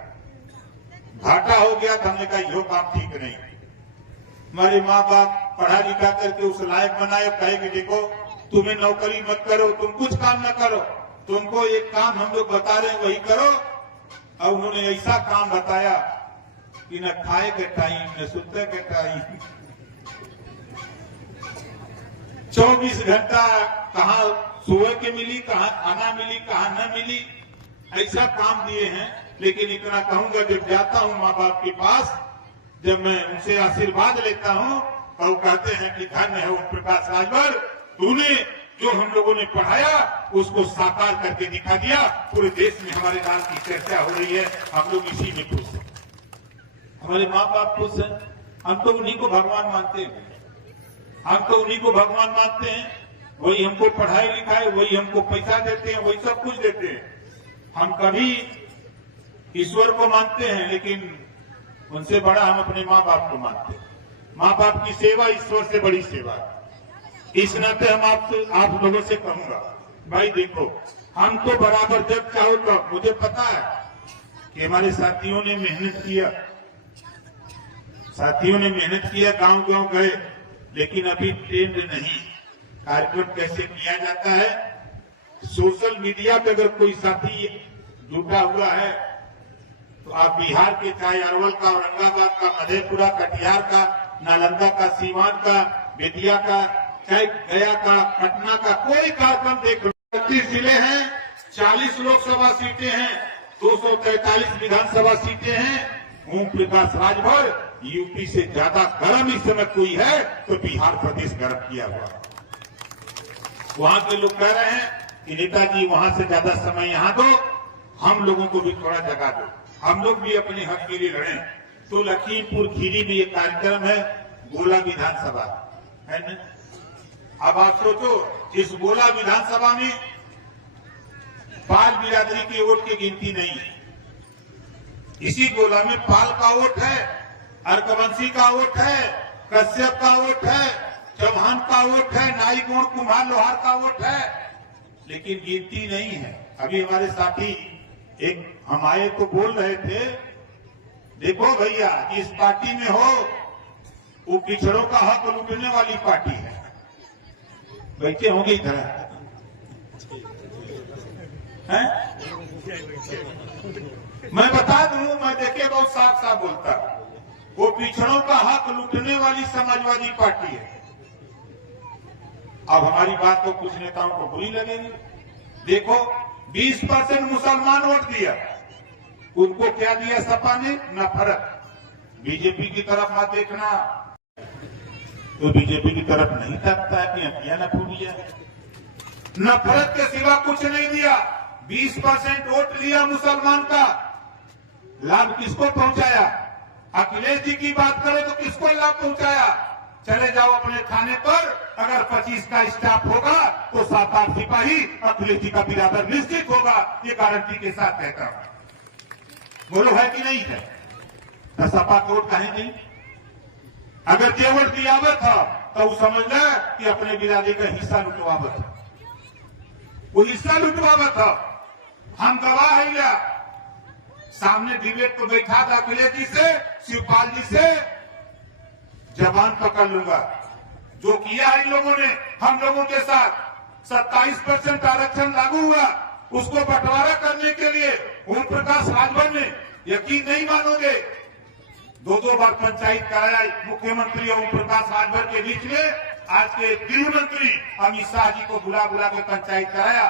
घाटा हो गया तो हमने कहा यो काम ठीक नहीं। हमारे माँ बाप पढ़ा लिखा करके उस लायक बनाए, कहे कि देखो तुम्हें नौकरी मत करो, तुम कुछ काम न करो, तुमको एक काम हम लोग बता रहे हैं वही करो। और उन्होंने ऐसा काम बताया कि न खाए के टाइम न सुते के टाइम, 24 घंटा कहाँ सोए के मिली, कहाँ खाना मिली, कहाँ न मिली, ऐसा काम दिए हैं। लेकिन इतना कहूंगा, जब जाता हूँ माँ बाप के पास, जब मैं उनसे आशीर्वाद लेता हूँ और कहते हैं कि धन्य है ओम प्रकाश राजभर, तूने जो हम लोगों ने पढ़ाया उसको साकार करके दिखा दिया। पूरे देश में हमारे नाम की चर्चा हो रही है, हम लोग इसी में खुश हैं, हमारे माँ बाप खुश हैं। हम तो उन्हीं को भगवान मानते हैं, हम तो उन्हीं को भगवान मानते हैं। वही हमको पढ़ाई लिखाई, वही हमको पैसा देते हैं, वही सब कुछ देते हैं। हम कभी ईश्वर को मानते हैं, लेकिन उनसे बड़ा हम अपने माँ बाप को मानते हैं। माँ बाप की सेवा ईश्वर से बड़ी सेवा है। इस नाते हम आप लोगों से कहूंगा, भाई देखो, हम तो बराबर जब चाहो तब, मुझे पता है कि हमारे साथियों ने मेहनत किया, साथियों ने मेहनत किया, गांव गांव गए, लेकिन अभी ट्रेंड नहीं, कार्यक्रम कैसे किया जाता है। सोशल मीडिया पे अगर कोई साथी जुटा हुआ है तो आप बिहार के, चाहे अरवल का, औरंगाबाद का, मधेपुरा, कटिहार का, नालंदा का, सीवान का, बेतिया का, चाहे गया का, पटना का, कोई कार्यक्रम देख लो। 32 जिले हैं, 40 लोकसभा सीटें हैं, 243 विधानसभा सीटें हैं। ओम प्रकाश राजभर यूपी से ज्यादा गर्म इस समय कोई है तो बिहार प्रदेश गर्म किया हुआ। वहां के लोग कह रहे हैं कि नेताजी वहां से ज्यादा समय यहाँ दो, हम लोगों को भी थोड़ा जगह दो, हम लोग भी अपने हक के लिए लड़ें। तो लखीमपुर खीरी में ये कार्यक्रम है, गोला विधानसभा है न। अब आप सोचो, इस गोला विधानसभा में पाल बिरादरी के वोट की गिनती नहीं है। इसी गोला में पाल का वोट है, अर्कवंशी का वोट है, कश्यप का वोट है, चौहान का वोट है, नाई गोण कुम्हार लोहार का वोट है, लेकिन गिनती नहीं है। अभी हमारे साथी एक हम आए तो बोल रहे थे, देखो भैया, इस पार्टी में हो वो पिछड़ों का हक लूटने वाली पार्टी है। बैठे होंगे इधर हैं? मैं बता दूं, मैं देखे बहुत साफ साफ बोलता, वो पिछड़ों का हक लूटने वाली समाजवादी पार्टी है। अब हमारी बात को कुछ नेताओं को बुरी लगेगी। देखो, 20% मुसलमान वोट दिया, उनको क्या दिया सपा ने? नफरत। बीजेपी की तरफ मत देखना, तो बीजेपी की तरफ नहीं ताकता है कि किया न फूलिया, नफरत के सिवा कुछ नहीं दिया। 20% वोट लिया मुसलमान का, लाभ किसको पहुंचाया? अखिलेश जी की बात करो तो किसको लाभ पहुंचाया? चले जाओ अपने थाने पर, अगर 25 का स्टाफ होगा तो 7-8 सिपाही अखिलेश जी का बिरादर निश्चित होगा, ये गारंटी के साथ कहता हूं। बोलो है कि नहीं है? तो सपा को वोट कहीं नहीं। अगर जे वोट दियावत था तो समझ ले कि अपने बिरादरी का हिस्सा लुटवावत था, वो हिस्सा लुटवावत था। हम गवाह है या सामने डिबेट तो बैठा था अखिलेश जी से, शिवपाल जी से, जबान पकड़ लूंगा। जो किया है इन लोगों ने हम लोगों के साथ, 27% आरक्षण लागू हुआ, उसको बंटवारा करने के लिए ओम प्रकाश राजभर ने, यकीन नहीं मानोगे, 2 बार पंचायत कराया मुख्यमंत्री ओम प्रकाश राजभर के बीच में। आज के गृह मंत्री अमित शाह जी को बुला के पंचायत कराया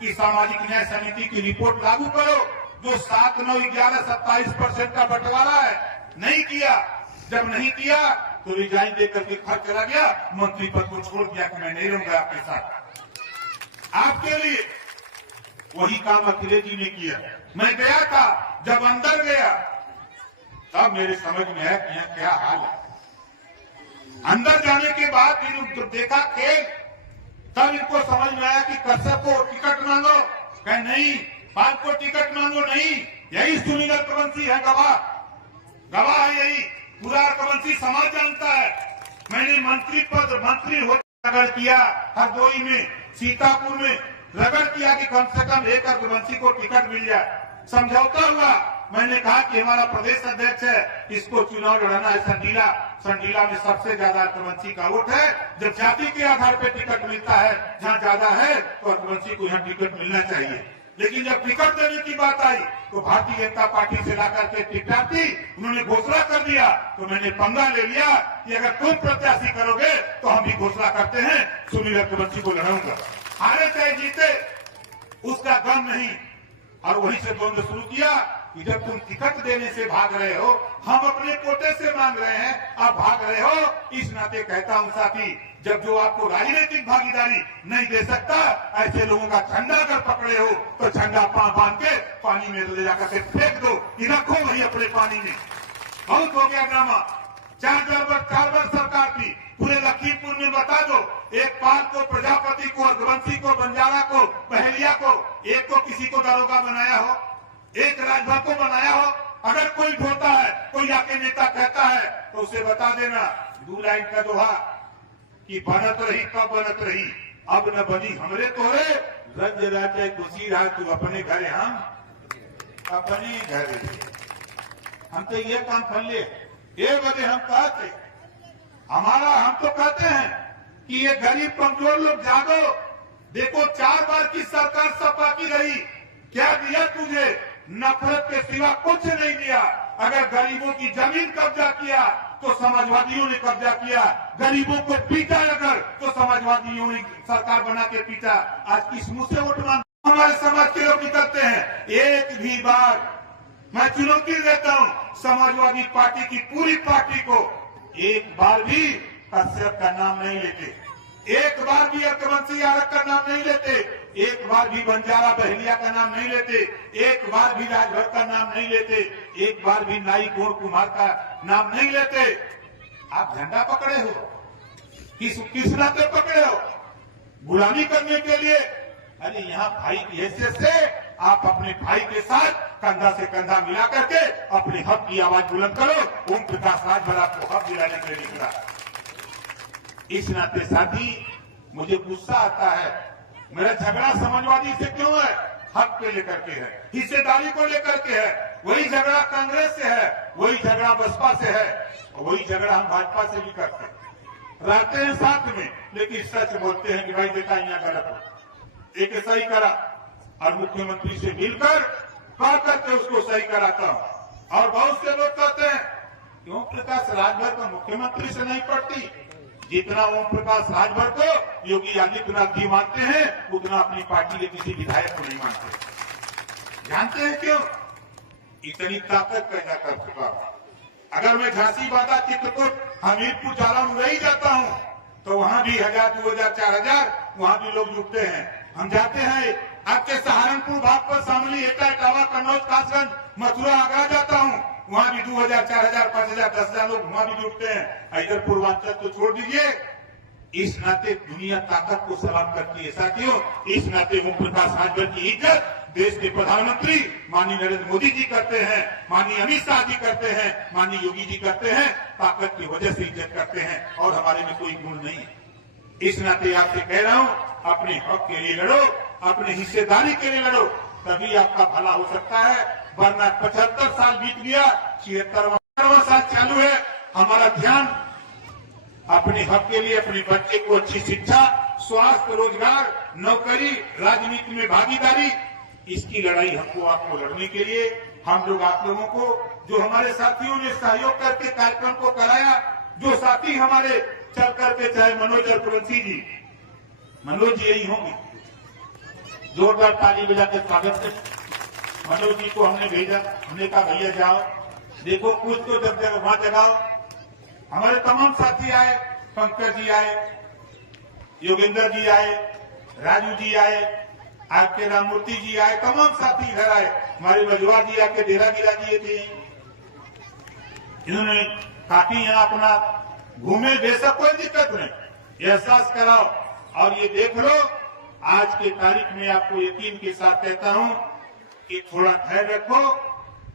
कि सामाजिक न्याय समिति की रिपोर्ट लागू करो, जो 7, 9, 11, 27% का बंटवारा है। नहीं किया, जब नहीं किया तो रिजाइन देकर के घर चला गया, मंत्री पद को छोड़ दिया कि मैं नहीं रहूंगा आपके साथ। आपके लिए वही काम अखिलेश जी ने किया। मैं गया था, जब अंदर गया तब मेरे समझ में आया कि यहाँ क्या हाल है। अंदर जाने के बाद इन्होंने देखा खेल, तब इनको समझ में आया कि कश्यप को टिकट मांगो, कहे नहीं, पाल को टिकट मांगो नहीं, यही सुनील रघुवंशी है गवाह है यही। पूरा रघुवंशी समाज जानता है। मैंने मंत्री होकर रगड़ किया, हरदोई में, सीतापुर में रगड़ किया कि कम से कम एक रघुवंशी को टिकट मिल जाए। समझौता हुआ। मैंने कहा कि हमारा प्रदेश अध्यक्ष है, इसको चुनाव लड़ाना है संडीला में सबसे ज्यादा रघुवंशी का वोट है। जब जाति के आधार पर टिकट मिलता है, जहाँ ज्यादा है तो रघुवंशी को यहाँ टिकट मिलना चाहिए। लेकिन जब टिकट देने की बात आई तो भारतीय जनता पार्टी से लाकर के टिकटार्थी उन्होंने घोषणा कर दिया। तो मैंने पंगा ले लिया कि अगर तुम प्रत्याशी करोगे तो हम भी घोषणा करते हैं सुनील रघुवंशी को लड़ाऊंगा, हारे चाहे जीते उसका गम नहीं। और वहीं से द्वंद्व शुरू किया कि जब तुम टिकट देने से भाग रहे हो, हम अपने कोटे से मांग रहे हैं, आप भाग रहे हो। इस नाते कहता हूं साथी, जब जो आपको राजनीतिक भागीदारी नहीं दे सकता, ऐसे लोगों का झंडा अगर पकड़े हो तो झंडा बांध के पानी में ले जाकर के फेंक दो, कि रखो वही अपने पानी में। बहुत हो गया ड्रामा। 4 बार सरकार थी, पूरे लखीमपुर में बता दो, एक पाल को, प्रजापति को, रघुवंशी को, बंजारा को, पहलिया को, एक को किसी को दरोगा बनाया हो, एक राजभर को बनाया हो। अगर कोई ढोता है, कोई आके नेता कहता है तो उसे बता देना 2 लाइन का दोहा कि बनत रही कब बनत रही, अब न बनी हमरे तोरे, रंज राजे खुशी रहा तू अपने घरे, हम अपने घरे। हम तो ये काम कर ले, ये वजह हम कहते हम तो कहते हैं कि ये गरीब कमजोर लोग जागो। देखो 4 बार की सरकार सपा की रही, क्या दिया तुझे? नफरत के सिवा कुछ नहीं दिया। अगर गरीबों की जमीन कब्जा किया तो समाजवादियों ने कब्जा किया, गरीबों को पीटा अगर तो समाजवादियों ने सरकार बना के पीटा। आज किस मुंह से वोट मांग हमारे समाज के लोग निकलते हैं? एक भी बार मैं चुनौती देता हूं समाजवादी पार्टी की पूरी पार्टी को, एक बार भी कश्यप का नाम नहीं लेते, एक बार भी रघुवंशी यादव का नाम नहीं लेते, एक बार भी बंजारा बहलिया का नाम नहीं लेते, एक बार भी राजभर का नाम नहीं लेते, एक बार भी नाई गौर कुमार का नाम नहीं लेते। आप झंडा पकड़े हो, किस नाते पकड़े हो? गुलामी करने के लिए? अरे यहाँ भाई की हैसियत से आप अपने भाई के साथ कंधा से कंधा मिला करके अपने हक की आवाज बुलंद करो। ओम प्रकाश राजभर आपको हक दिलाने के लिए निकला। इस नाते साथी मुझे गुस्सा आता है, मेरा झगड़ा समाजवादी से क्यों है? हक पे लेकर के है, हिस्सेदारी को लेकर के है। वही झगड़ा कांग्रेस से है, वही झगड़ा बसपा से है, वही झगड़ा हम भाजपा से भी करते हैं। रहते हैं साथ में, लेकिन सच बोलते हैं कि भाई देखा यहाँ गलत हो, एक सही करा, और मुख्यमंत्री से मिलकर कह करके उसको सही कराता हूं। और बहुत से लोग कहते हैं कि ओम प्रकाश राजभर को मुख्यमंत्री से नहीं पड़ती, जितना ओम प्रकाश राजभर को योगी आदित्यनाथ जी मानते हैं उतना अपनी पार्टी के किसी विधायक को नहीं मानते। जानते हैं क्यों? इतनी ताकत पैदा कर चुका। अगर मैं झांसी, बांदा, चित्रकूट, हमीरपुर, जालौन नहीं जाता हूं तो वहां भी 1000, 2000, 4000 वहां भी लोग जुटते हैं। हम जाते हैं आपके सहारनपुर भाग पर, शामली, एटा, इटावा, कन्नौज, कासगंज, मथुरा, आगरा जाता हूं, वहां भी 2000, 4000, 5000, 10,000 लोग वहां भी जुटते हैं। इधर पूर्वांचल तो छोड़ दीजिए। इस नाते दुनिया ताकत को सलाम करती है साथियों। इस नाते ओम प्रकाश राजभर की इज्जत देश के प्रधानमंत्री माननीय नरेंद्र मोदी जी करते हैं, माननीय अमित शाह जी करते हैं, माननीय योगी जी करते हैं। ताकत की वजह से इज्जत करते हैं और हमारे में कोई गुण नहीं है। इस नाते आपसे कह रहा हूं, अपने हक के लिए लड़ो, अपनी हिस्सेदारी के लिए लड़ो, तभी आपका भला हो सकता है। वरना 75 साल बीत गया, 76वां साल चालू है। हमारा ध्यान अपने हक के लिए, अपने बच्चे को अच्छी शिक्षा, स्वास्थ्य, रोजगार, नौकरी, राजनीति में भागीदारी, इसकी लड़ाई हमको आपको लड़ने के लिए हम लोग आप लोगों को, जो हमारे साथियों ने सहयोग करके कार्यक्रम को कराया, जो साथी हमारे चल करके, चाहे मनोज रघुवंशी जी, मनोज जी यही होंगे, जोरदार ताली बजा के स्वागत करें। मनोज जी को हमने भेजा, हमने कहा भैया जाओ, देखो कुछ तो जब जगह वहां जगाओ। हमारे तमाम साथी आए, पंकज जी आए, योगेंद्र जी आए, राजू जी आए, आपके राममूर्ति जी आए, तमाम साथी इधर आए। हमारे बजवा जी आके डेरा गिरा दिए थे। इन्होंने काफी यहाँ अपना घूमे, बेशक कोई दिक्कत नहीं, एहसास कराओ। और ये देख लो, आज के तारीख में आपको यकीन के साथ कहता हूं कि थोड़ा धैर्य रखो,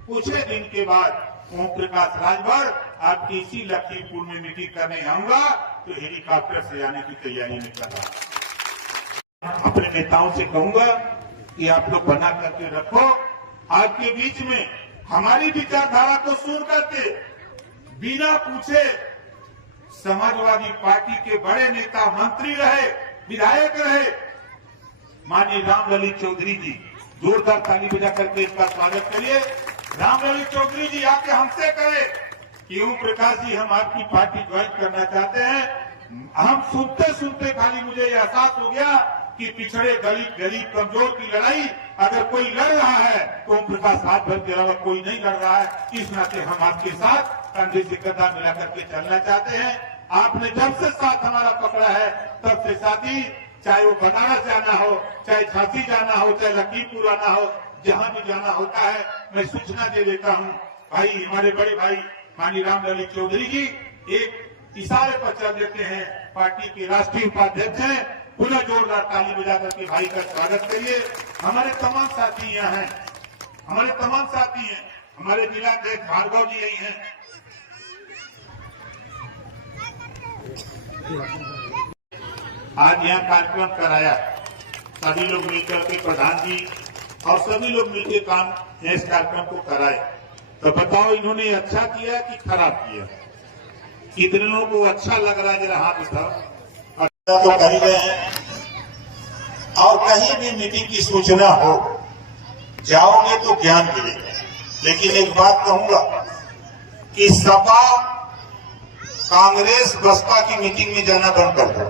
कुछ ही दिन के बाद ओम प्रकाश राजभर आपकी इसी लखीमपुर में मीटिंग करने आऊंगा तो हेलीकॉप्टर से आने की तैयारी में कर रहा हूं। अपने नेताओं से कहूंगा कि आप लोग बना करके रखो। आपके बीच में हमारी विचारधारा को सुन करके बिना पूछे समाजवादी पार्टी के बड़े नेता, मंत्री रहे, विधायक रहे, माननीय रामललित चौधरी जी, जोरदार ताली बजा करके इसका स्वागत करिए। रामललित चौधरी जी आके हमसे कहे कि ओम प्रकाश जी हम आपकी पार्टी ज्वाइन करना चाहते हैं। हम सुनते सुनते खाली मुझे यह एहसास हो गया कि पिछड़े दलित, गरीब, कमजोर की लड़ाई अगर कोई लड़ रहा है तो ओम प्रकाश राजभर के अलावा कोई नहीं लड़ रहा है। इस नाते हम आपके साथ कंधे से कंधा मिला करके चलना चाहते हैं। आपने जब से साथ हमारा पकड़ा है तब से साथी, चाहे वो बनारस जाना हो, चाहे झांसी जाना हो, चाहे लखीमपुर आना हो, जहां भी जाना होता है मैं सूचना दे देता हूं। भाई, हमारे बड़े भाई माननीय रामललित चौधरी जी एक इशारे पर चल देते हैं, पार्टी के राष्ट्रीय उपाध्यक्ष हैं। पुनः जोरदार ताली बजा करके भाई का स्वागत करिए। हमारे तमाम साथी यहाँ हैं, हमारे तमाम साथी हैं। हमारे जिलाध्यक्ष भार्गव जी यही हैं। आज यहाँ कार्यक्रम कराया, सभी लोग मिलकर के, प्रधान जी और सभी लोग मिलकर काम इस कार्यक्रम को कराए। तो बताओ इन्होंने अच्छा किया कि खराब किया? कितने लोगों को अच्छा लग रहा है, जरा हाथ उठाओ। तो कर ही रहे हैं। और कहीं भी मीटिंग की सूचना हो, जाओगे तो ज्ञान मिलेगा। लेकिन एक बात कहूंगा कि सपा, कांग्रेस, बसपा की मीटिंग में जाना बंद कर दो।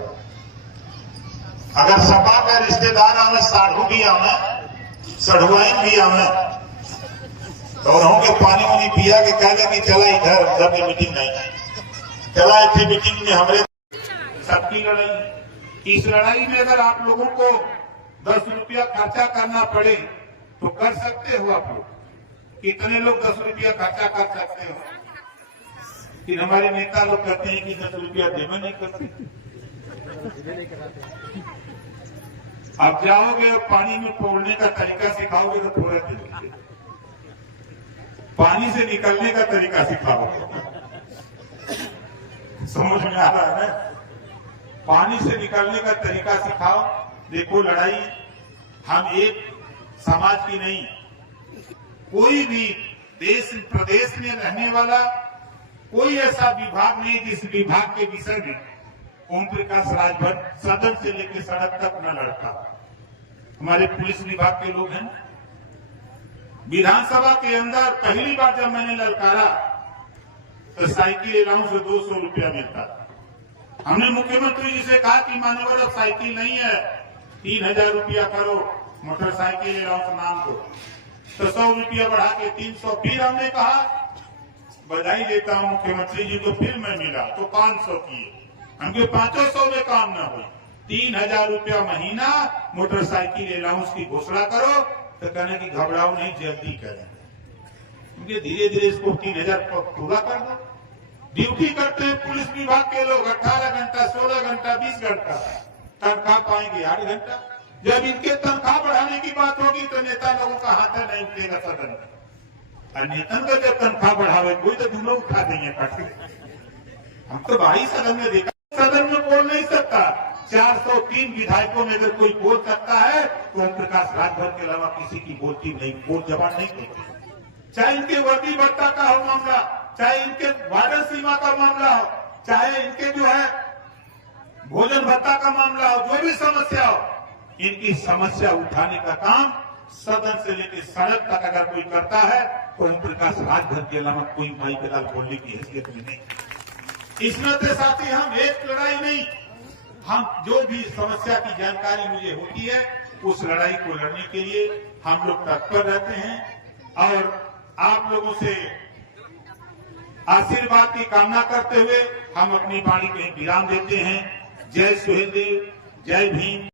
अगर सपा का रिश्तेदार आवे, साधु भी आवे, सढ़ुआइन भी आवे, तो उन्होंने पानी वानी पिया के कह दे कि चला इधर उधर की मीटिंग नहीं, चला इतनी मीटिंग में हमारे सबकी लड़ाई। इस लड़ाई में अगर आप लोगों को 10 रुपया खर्चा करना पड़े तो कर सकते हो आप लोग। कितने लोग 10 रुपया खर्चा कर सकते हो? कि हमारे नेता लोग कहते हैं कि 10 रुपया देना नहीं करते। आप जाओगे और पानी में पौड़ने का तरीका सिखाओगे तो थोड़ा देंगे, पानी से निकलने का तरीका सिखाओगे। समझ में आ रहा है ना? पानी से निकलने का तरीका सिखाओ। देखो, लड़ाई हम एक समाज की नहीं, कोई भी देश प्रदेश में रहने वाला कोई ऐसा विभाग नहीं जिस विभाग के विषय में ओम प्रकाश राजभर सदन से लेकर सड़क तक न लड़ता। हमारे पुलिस विभाग के लोग हैं। विधानसभा के अंदर पहली बार जब मैंने ललकारा तो साइकिल अलाउंस 200 रुपया मिलता था। हमने मुख्यमंत्री जी से कहा कि मानवर अब साइकिल नहीं है, 3000 रुपया करो, मोटरसाइकिल अलाउंस नाम दो। तो 100 रुपया बढ़ा के 300। फिर हमने कहा बधाई देता हूं मुख्यमंत्री जी को, फिर मैं मिला तो 500 किए। हमके 500 में काम न हुई, 3000 रुपया महीना मोटरसाइकिल अलाउंस की घोषणा करो। तो कहने की घबराओ नहीं, जल्दी करें, क्योंकि धीरे धीरे इसको 3000 पूरा कर दो। ड्यूटी करते हैं पुलिस विभाग के लोग 18 घंटा, 16 घंटा, 20 घंटा, तनख्वाह पाएंगे 8 घंटा। जब इनके तनख्वाह बढ़ाने की बात होगी तो नेता लोगों का हाथ नहीं उठेगा सदन में। और नेतन का जब तनख्वाह बढ़ावे कोई तो दोनों उठा देंगे कट के। हम तो भाई सदन में देखा, सदन में बोल नहीं सकता। 403 विधायकों में अगर कोई बोल सकता है तो ओम प्रकाश राजभर के अलावा किसी की बोलती नहीं, बोल जबान नहीं देती। चाहे इनके वर्दी भत्ता का हो मामला, चाहे इनके वार्डन सीमा का मामला हो, चाहे इनके जो है भोजन भत्ता का मामला हो, जो भी समस्या हो, इनकी समस्या उठाने का काम सदन से लेकर सड़क तक अगर कोई करता है तो ओम प्रकाश राजभर के अलावा कोई भाई के साथ बोलने की हैसियत में नहीं। इस नाते साथी हम एक लड़ाई नहीं, हम जो भी समस्या की जानकारी मुझे होती है उस लड़ाई को लड़ने के लिए हम लोग तत्पर रहते हैं। और आप लोगों से आशीर्वाद की कामना करते हुए हम अपनी वाणी को विराम देते हैं। जय सुहेलदेव, जय भीम।